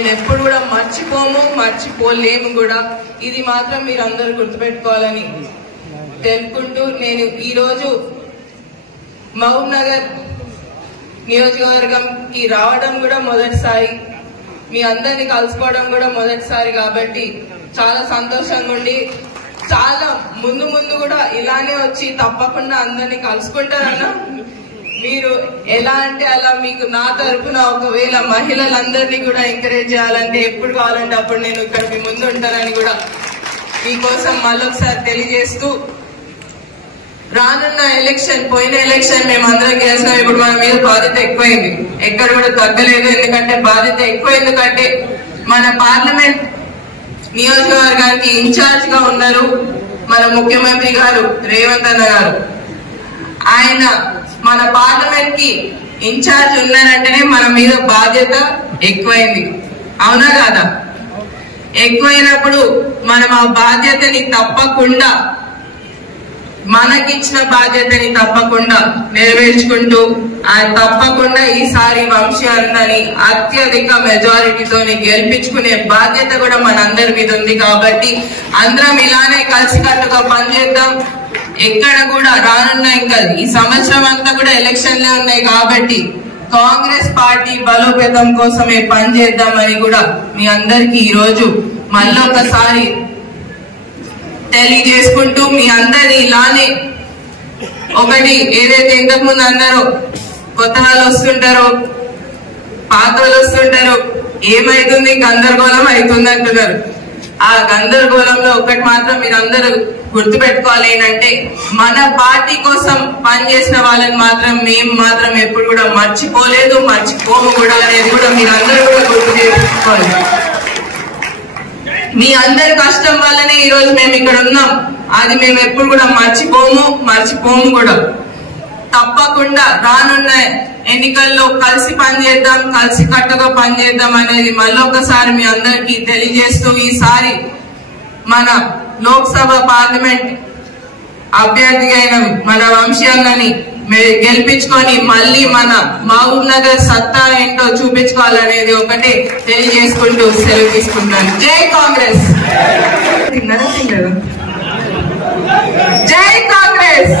మేము ఎప్పుడు కూడా మర్చిపోము, మర్చిపోలేము కూడా. ఇది మాత్రం మీరు అందరూ గుర్తుపెట్టుకోవాలని తెలుపుకుంటూ నేను ఈ రోజు మహబూబ్ నగర్ నియోజకవర్గంకి రావడం కూడా మొదటిసారి, మీ అందరినీ కలుసుకోవడం కూడా మొదటిసారి కాబట్టి చాలా సంతోషంగా ఉండి, చాలా ముందు ముందు కూడా ఇలానే వచ్చి తప్పకుండా అందరినీ కలుసుకుంటారన్నా. మీరు ఎలా అంటే అలా మీకు నా తరఫున ఒకవేళ మహిళలందరినీ కూడా ఎంకరేజ్ చేయాలంటే ఎప్పుడు కావాలంటే అప్పుడు నేను ఇక్కడ మీ ముందు ఉంటానని కూడా మీకోసం మళ్ళొకసారి తెలియజేస్తూ, రానున్న ఎలక్షన్, పోయిన ఎలక్షన్ మేమందరం గెలిచాం. ఇప్పుడు మన మీద బాధ్యత ఎక్కువైంది, ఎక్కడ కూడా తగ్గలేదు. ఎందుకంటే బాధ్యత ఎక్కువ, ఎందుకంటే మన పార్లమెంట్ నియోజకవర్గానికి ఇన్ఛార్జ్ గా ఉన్నారు మన ముఖ్యమంత్రి గారు రేవంత్ అన్న గారు. ఆయన మన పార్లమెంట్ కి ఇన్ఛార్జ్ ఉన్నారంటేనే మన మీద బాధ్యత ఎక్కువైంది, అవునా కాదా? ఎక్కువైనప్పుడు మనం ఆ బాధ్యతని తప్పకుండా, మనకిచ్చిన బాధ్యతని తప్పకుండా నెరవేర్చుకుంటూ తప్పకుండా ఈసారి వంశీ అన్నని అత్యధిక మెజారిటీతో గెలిపించుకునే బాధ్యత కూడా మనందరి మీద ఉంది. కాబట్టి అందరం ఇలానే కలిసికట్టుగా పనిచేద్దాం. ఎక్కడ కూడా రానున్న ఇంకా ఈ సంవత్సరం అంతా కూడా ఎలక్షన్లే ఉన్నాయి కాబట్టి కాంగ్రెస్ పార్టీ బలోపేతం కోసమే పనిచేద్దామని కూడా మీ అందరికీ ఈ రోజు మళ్ళొకసారి తెలియజేసుకుంటూ, మీ అందరి ఇలానే ఒకటి ఏదైతే ఇంతకు ముందు అన్నారో, కొత్త వాళ్ళు వస్తుంటారో, పాత వాళ్ళు వస్తుంటారో, ఏమైతుంది గందరగోళం అవుతుంది అంటున్నారు. ఆ గందరగోళంలో ఒకటి మాత్రం మీరు అందరూ గుర్తుపెట్టుకోవాలి, ఏంటంటే మన పార్టీ కోసం పనిచేసిన వాళ్ళని మాత్రం మేము మాత్రం ఎప్పుడు కూడా మర్చిపోలేదు, మర్చిపోము కూడా అనేది కూడా మీరు అందరూ కూడా గుర్తు చేసుకోవాలి. మీ అందరి కష్టం వల్లనే ఈ రోజు మేము ఇక్కడ ఉన్నాం. అది మేము ఎప్పుడు కూడా మర్చిపోము కూడా. తప్పకుండా రానున్న ఎన్నికల్లో కలిసి పనిచేద్దాం, కలిసి కట్టుగా పనిచేద్దాం అనేది మళ్ళొకసారి మీ అందరికీ తెలియజేస్తూ, ఈసారి మన లోక్సభ పార్లమెంట్ అభ్యర్థిగా అయిన మన వంశీ అన్నని గెలిపించుకొని మళ్ళీ మన మహబూబ్ నగర్ సత్తా ఏంటో చూపించుకోవాలనేది ఒకటే తెలియజేసుకుంటూ సెలవు తీసుకుంటాను. జై కాంగ్రెస్, జై కాంగ్రెస్.